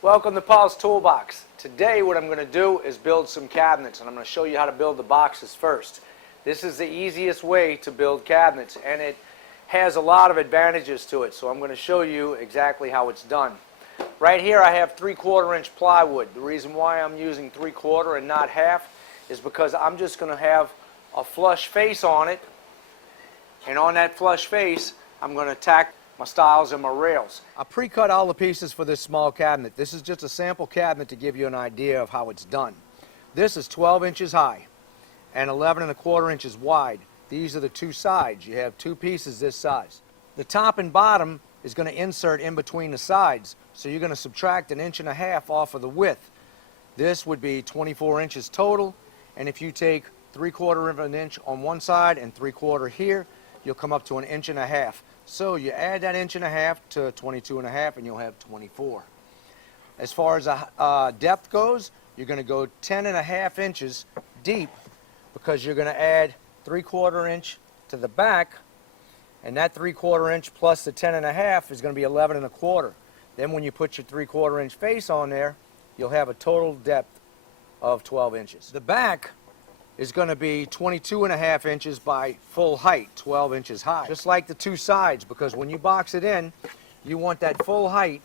Welcome to Paulstoolbox. Today what I'm going to do is build some cabinets, and I'm going to show you how to build the boxes first. This is the easiest way to build cabinets, and it has a lot of advantages to it, so I'm going to show you exactly how it's done. Right here I have 3/4 inch plywood. The reason why I'm using 3/4 and not half is because I'm just going to have a flush face on it, and on that flush face I'm going to tack my stiles and my rails. I pre-cut all the pieces for this small cabinet. This is just a sample cabinet to give you an idea of how it's done. This is 12 inches high and 11 1/4 inches wide. These are the two sides. You have two pieces this size. The top and bottom is going to insert in between the sides, so you're going to subtract 1.5 inches off of the width. This would be 24 inches total, and if you take 3/4 inch on one side and 3/4 here, you'll come up to 1.5 inches. So you add that 1.5 inches to 22.5 and you'll have 24. As far as depth goes, you're going to go 10.5 inches deep because you're going to add 3/4 inch to the back, and that 3/4 inch plus the 10.5 is going to be 11 1/4. Then when you put your 3/4 inch face on there, you'll have a total depth of 12 inches. The back is going to be 22.5 inches by full height, 12 inches high. Just like the two sides, because when you box it in, you want that full height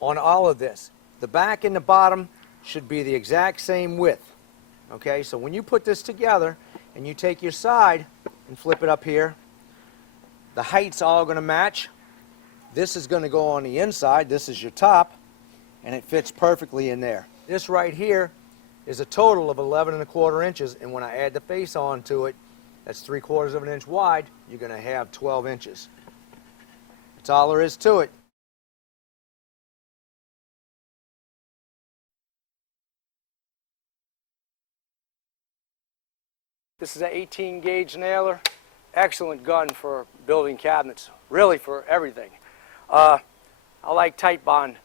on all of this. The back and the bottom should be the exact same width. Okay, so when you put this together and you take your side and flip it up here, the height's all going to match. This is going to go on the inside. This is your top, and it fits perfectly in there. This right here is a total of 11 1/4 inches, and when I add the face onto it, that's 3/4 inch wide, you're going to have 12 inches. That's all there is to it. This is an 18 gauge nailer. Excellent gun for building cabinets, really for everything. I like tight bond.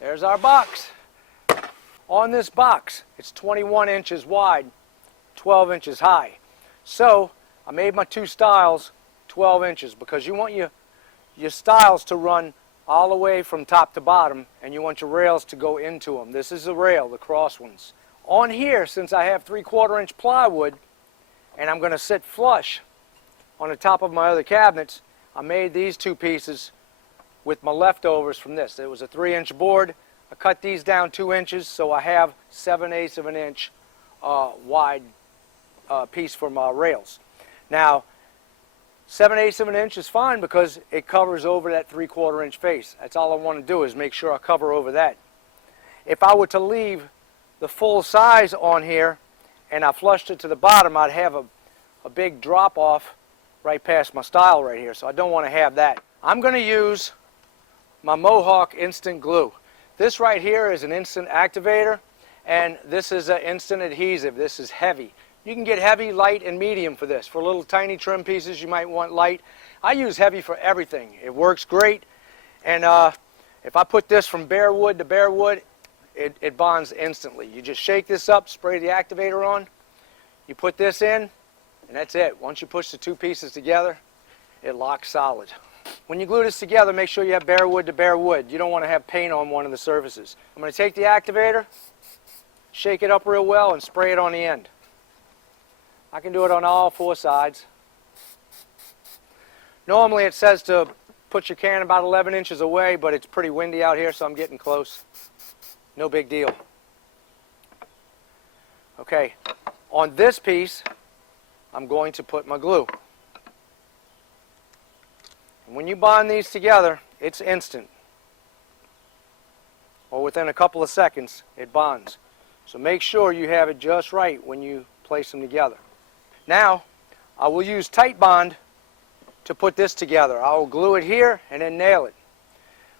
There's our box. On this box, it's 21 inches wide, 12 inches high. So I made my two stiles 12 inches because you want your stiles to run all the way from top to bottom, and you want your rails to go into them. This is the rail, the cross ones. On here, since I have 3/4 inch plywood and I'm going to sit flush on the top of my other cabinets, I made these two pieces with my leftovers from this. It was a 3-inch board. I cut these down 2 inches, so I have 7/8 of an inch wide piece for my rails. Now, 7/8 of an inch is fine because it covers over that 3/4 inch face. That's all I want to do is make sure I cover over that. If I were to leave the full size on here and I flushed it to the bottom, I'd have a big drop off right past my stile right here, so I don't want to have that. I'm going to use my Mohawk instant glue. This right here is an instant activator, and this is an instant adhesive. This is heavy. You can get heavy, light, and medium for this. For little tiny trim pieces, you might want light. I use heavy for everything. It works great, and if I put this from bare wood to bare wood, it bonds instantly. You just shake this up, spray the activator on, you put this in, and that's it. Once you push the two pieces together, it locks solid. When you glue this together, make sure you have bare wood to bare wood. You don't want to have paint on one of the surfaces. I'm going to take the activator, shake it up real well, and spray it on the end. I can do it on all four sides. Normally it says to put your can about 11 inches away, but it's pretty windy out here, so I'm getting close. No big deal. Okay, on this piece, I'm going to put my glue. When you bond these together, it's instant. Or within a couple of seconds, it bonds. So make sure you have it just right when you place them together. Now, I will use tight bond to put this together. I will glue it here and then nail it.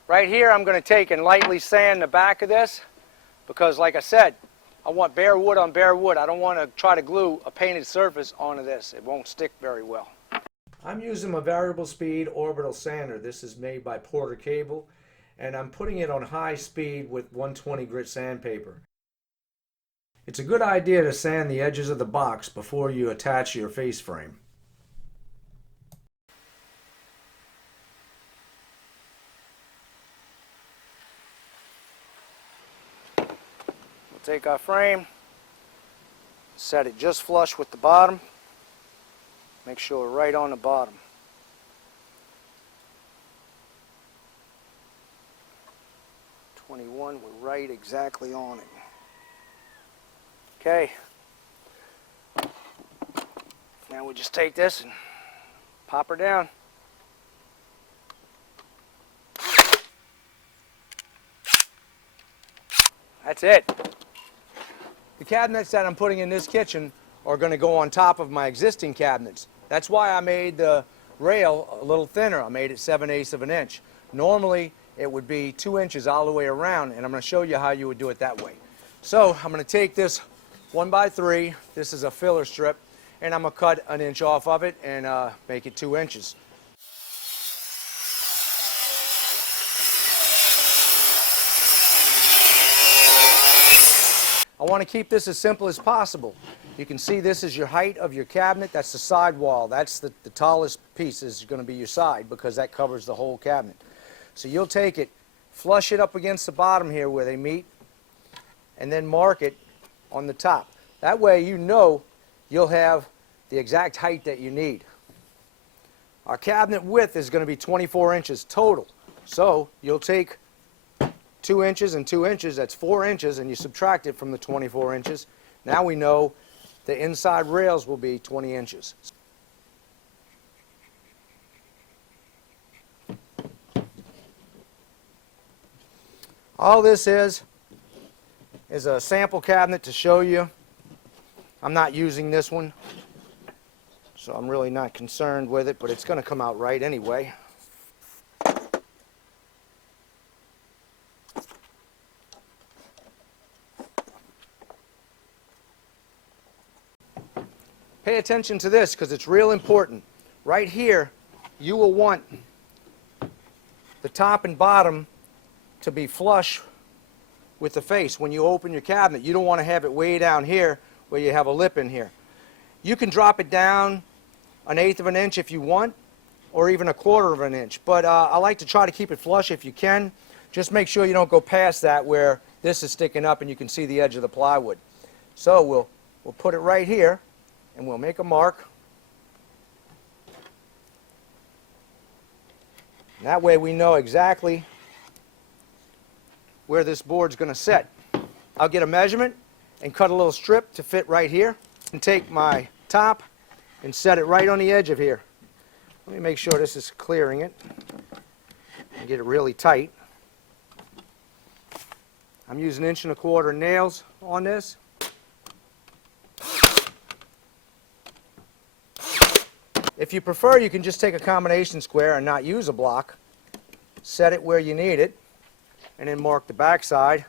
Right here, I'm going to take and lightly sand the back of this because, like I said, I want bare wood on bare wood. I don't want to try to glue a painted surface onto this. It won't stick very well. I'm using my variable speed orbital sander. This is made by Porter Cable, and I'm putting it on high speed with 120 grit sandpaper. It's a good idea to sand the edges of the box before you attach your face frame. We'll take our frame, set it just flush with the bottom. Make sure we're right on the bottom. We're right exactly on it. Okay. Now we just take this and pop her down. That's it. The cabinets that I'm putting in this kitchen are going to go on top of my existing cabinets. That's why I made the rail a little thinner. I made it 7/8 of an inch. Normally it would be 2 inches all the way around, and I'm going to show you how you would do it that way. So I'm going to take this 1x3, this is a filler strip, and I'm going to cut an inch off of it and make it 2 inches. I want to keep this as simple as possible. You can see this is your height of your cabinet. That's the side wall. That's the tallest piece is going to be your side because that covers the whole cabinet. So you'll take it, flush it up against the bottom here where they meet, and then mark it on the top. That way you know you'll have the exact height that you need. Our cabinet width is going to be 24 inches total. So you'll take 2 inches and 2 inches, that's 4 inches, and you subtract it from the 24 inches. Now we know the inside rails will be 20 inches. All this is a sample cabinet to show you. I'm not using this one, so I'm really not concerned with it, but it's going to come out right anyway. Pay attention to this because it's real important. Right here, you will want the top and bottom to be flush with the face when you open your cabinet. You don't want to have it way down here where you have a lip in here. You can drop it down 1/8 of an inch if you want, or even 1/4 of an inch, but I like to try to keep it flush if you can. Just make sure you don't go past that where this is sticking up and you can see the edge of the plywood. So we'll put it right here and we'll make a mark. And that way we know exactly where this board's going to sit. I'll get a measurement and cut a little strip to fit right here and take my top and set it right on the edge of here. Let me make sure this is clearing it and get it really tight. I'm using 1.25 inch nails on this. If you prefer, you can just take a combination square and not use a block. Set it where you need it, and then mark the back side.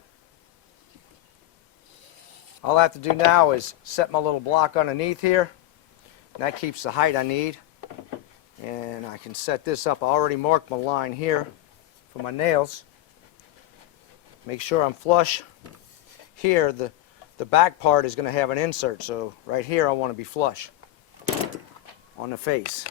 All I have to do now is set my little block underneath here, and that keeps the height I need. And I can set this up. I already marked my line here for my nails. Make sure I'm flush. Here, the back part is going to have an insert, so right here I want to be flush on the face.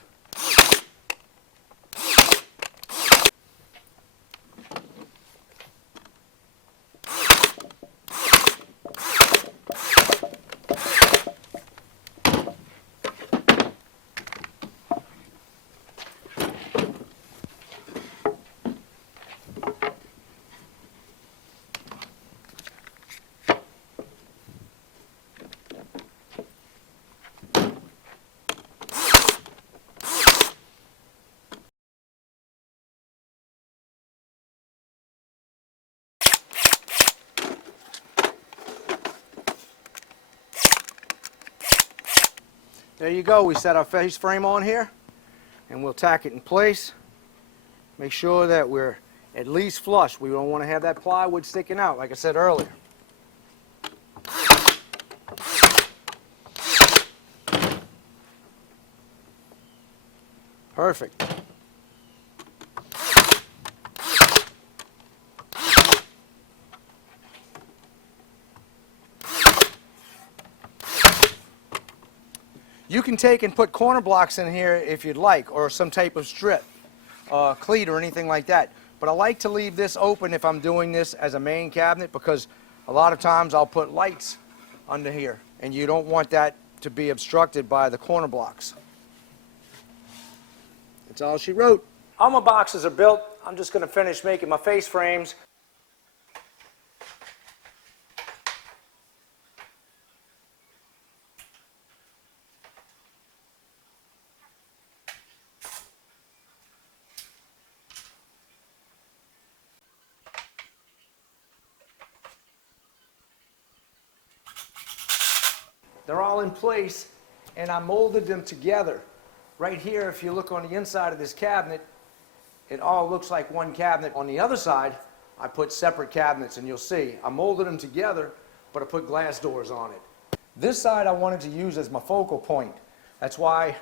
There you go. We set our face frame on here, and we'll tack it in place. Make sure that we're at least flush. We don't want to have that plywood sticking out, like I said earlier. Perfect. You can take and put corner blocks in here if you'd like, or some type of strip, cleat or anything like that. But I like to leave this open if I'm doing this as a main cabinet, because a lot of times I'll put lights under here, and you don't want that to be obstructed by the corner blocks. That's all she wrote. All my boxes are built. I'm just going to finish making my face frames. They're all in place, and I molded them together. Right here, if you look on the inside of this cabinet, it all looks like one cabinet. On the other side, I put separate cabinets, and you'll see I molded them together, but I put glass doors on it. This side I wanted to use as my focal point. That's why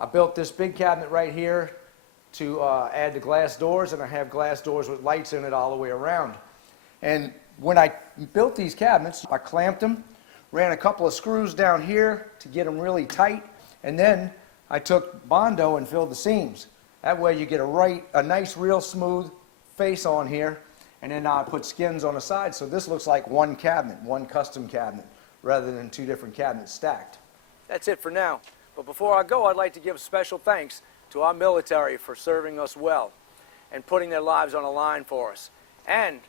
I built this big cabinet right here to add the glass doors, and I have glass doors with lights in it all the way around. And when I built these cabinets, I clamped them, ran a couple of screws down here to get them really tight, and then I took Bondo and filled the seams. That way you get a nice, real smooth face on here, and then I put skins on the side, so this looks like one cabinet, one custom cabinet, rather than two different cabinets stacked. That's it for now. But before I go, I'd like to give special thanks to our military for serving us well and putting their lives on the line for us. And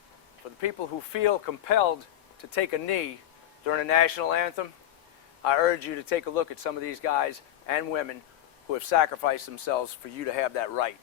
for the people who feel compelled to take a knee during the national anthem, I urge you to take a look at some of these guys and women who have sacrificed themselves for you to have that right.